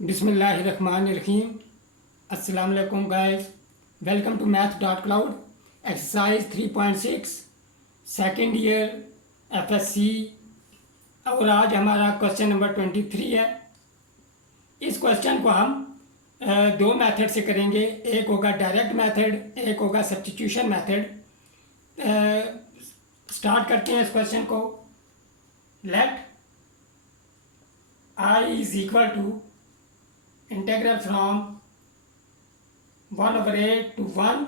बिस्मिल्लाहिर्रहमानिर्रहीम। अस्सलाम वालेकुम guys, welcome to math.cloud exercise 3.6 second year FSC। और आज हमारा क्वेश्चन नंबर 23 है। इस क्वेश्चन को हम दो मेथड से करेंगे, एक होगा डायरेक्ट मेथड, एक होगा सब्स्टिट्यूशन मेथड। स्टार्ट करते हैं इस क्वेश्चन को। Let I is equal to integral from 1/8 to 1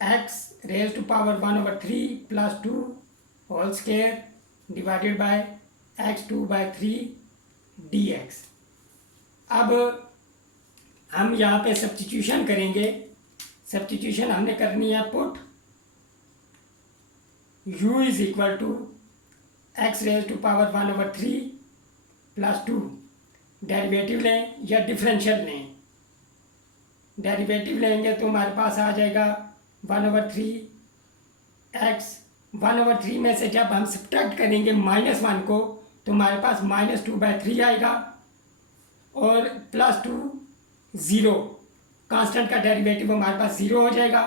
x raised to power 1/3 plus 2 whole square divided by x2/3 dx। अब हम यहाँ पे सब्स्टिट्यूशन करेंगे। सब्स्टिट्यूशन हमने करनी है put u is equal to x raise to power 1/3 plus 2। Derivative लें या डिफरेंशियल लें। डेरिवेटिव लेंगे तो हमारे पास आ जाएगा 1/3 x। 1/3 में से जब हम सब्ट्रैक्ट करेंगे -1 को तो हमारे पास -2/3 आएगा और +2 0। कांस्टेंट का डेरिवेटिव हमारे पास 0 हो जाएगा।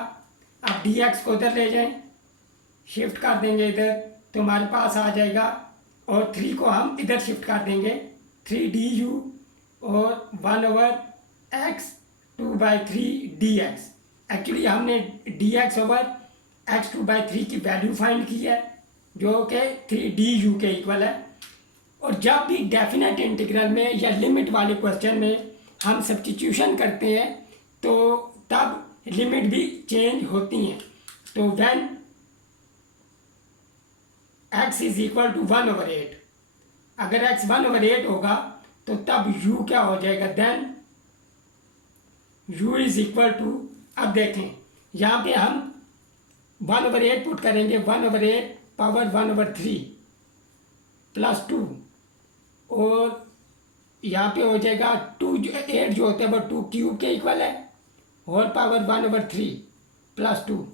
अब dx को उधर ले जाएं, शिफ्ट कर देंगे इधर तो हमारे पास आ जाएगा, और 3 को हम इधर शिफ्ट कर देंगे 3du और 1/x 2/3 dx। एक्चुअली हमने dx ओवर x 2/3 की वैल्यू फाइंड की है जो कि 3du के इक्वल है। और जब भी डेफिनेट इंटीग्रल में या लिमिट वाले क्वेश्चन में हम सब्स्टिट्यूशन करते हैं तो तब लिमिट भी चेंज होती हैं। तो when x is equal to 1/8, अगर x 1/8 होगा तो तब u क्या हो जाएगा, then u is equal to, अब देखें यहाँ पे हम 1/8 पुट करेंगे, 1/8 पावर 1/3 प्लस 2, और यहाँ पे हो जाएगा 2 8 जो होता है वो 2 क्यूब के इक्वल है, होल पावर 1/3 प्लस 2।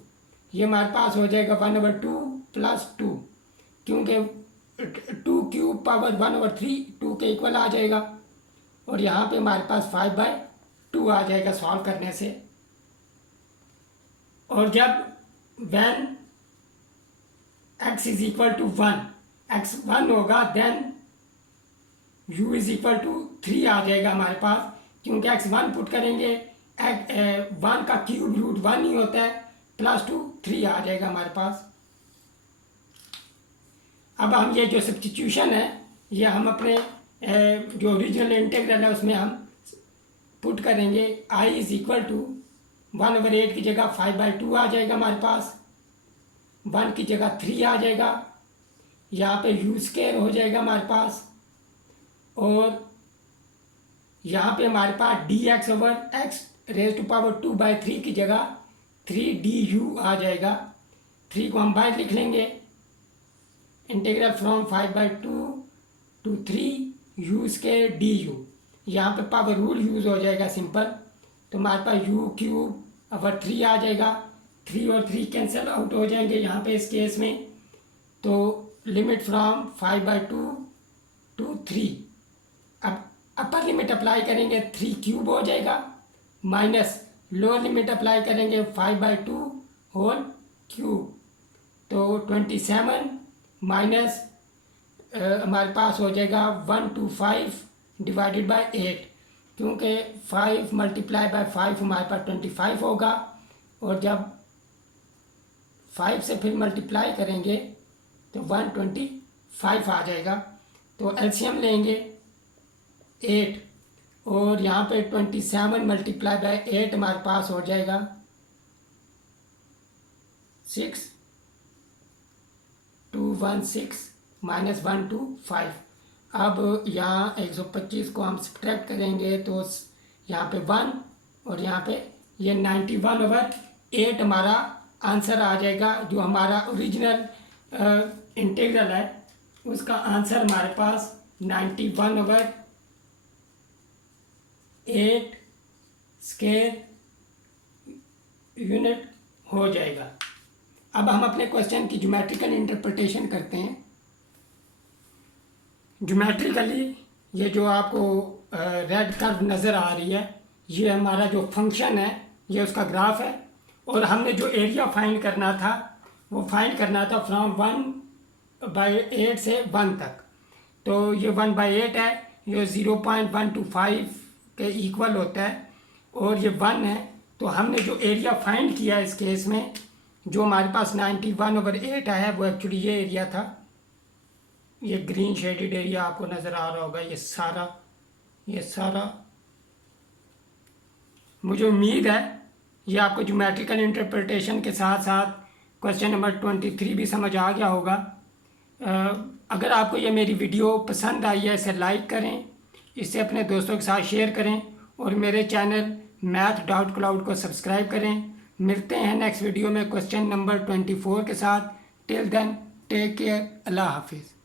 ये हमारे पास हो जाएगा 1/2 प्लस 2, क्योंकि 2 क्यूब पावर 1/3 2 के इक्वल आ जाएगा, और यहाँ पे हमारे पास 5/2 आ जाएगा सॉल्व करने से। और जब when x is equal to 1, x 1 होगा then u is equal to 3 आ जाएगा हमारे पास, क्योंकि x 1 पुट करेंगे 1 का क्यूब रूट 1 ही होता है, प्लस 2 3 आ जाएगा हमारे पास। अब हम ये जो सब्स्टिट्यूशन है ये हम अपने जो ओरिजिनल इंटीग्रल है उसमें हम पुट करेंगे। I इज इक्वल टू 1/8 की जगह 5/2 आ जाएगा हमारे पास, 1 की जगह 3 आ जाएगा, यहाँ पे u स्क्वायर हो जाएगा हमारे पास, और यहाँ पे हमारे पास dx over x raise to power 2/3 की जगह 3du आ जाएगा। 3 को हम बाहर लिख लेंगे, integral from 5/2 to 3 u square du। यहाँ पे पावर रूल यूज़ हो जाएगा सिंपल, तो हमारे पास u क्यूब ओवर 3 आ जाएगा। 3 और 3 कैंसिल आउट हो जाएंगे यहाँ पे इस केस में, तो लिमिट फ्रॉम 5/2 to 3। अब अपर लिमिट अप्लाई करेंगे 3 क्यूब हो जाएगा, माइनस लोअर लिमिट अप्लाई करेंगे 5/2 होल क्यूब, तो 27 माइनस हमारे पास हो जाएगा 125 डिवाइडेड बाय 8, क्योंकि 5 मल्टीप्लाई बाय 5 हमारे पास 25 होगा, और जब 5 से फिर मल्टीप्लाई करेंगे तो 125 आ जाएगा। तो एलसीएम लेंगे 8, और यहाँ पे 27 मल्टीप्लाई बाय 8 हमारे पास हो जाएगा 6 216 माइनस 125। अब यहाँ 125 को हम सब्ट्रैक्ट करेंगे तो यहाँ पे 1 और यहाँ पे ये 91/8 हमारा आंसर आ जाएगा। जो हमारा ओरिजिनल इंटीग्रल है उसका आंसर हमारे पास 91/8 स्क्वायर यूनिट हो जाएगा। अब हम अपने क्वेश्चन की ज्योमेट्रिकल इंटरप्रिटेशन करते हैं। ज्योमेट्रिकली ये जो आपको रेड कर्व नज़र आ रही है, ये हमारा जो फंक्शन है, ये उसका ग्राफ है। और हमने जो एरिया फाइंड करना था वो फाइंड करना था फ्रॉम 1/8 से 1 तक। तो ये 1/8 है, ये 0.125 के इक्वल होता है और ये 1 है। तो हमने जो एरिया फाइंड किया इस केस में, जो हमारे पास 91/8 आया है, वो एक्चुअली ये एरिया था। ये ग्रीन शेडेड एरिया आपको नज़र आ रहा होगा, ये सारा मुझे उम्मीद है ये आपको ज्योमेट्रिकल इंटरप्रिटेशन के साथ साथ क्वेश्चन नंबर 23 भी समझ आ गया होगा। अगर आपको ये मेरी वीडियो पसंद आई है, इसे लाइक करें, इसे अपने दोस्तों के साथ शेयर करें और मेरे चैनल math.cloud को सब्सक्राइब करें। मिलते हैं नेक्स्ट वीडियो में क्वेश्चन नंबर 24 के साथ। टिल देन टेक केयर, अल्लाह हाफिज़।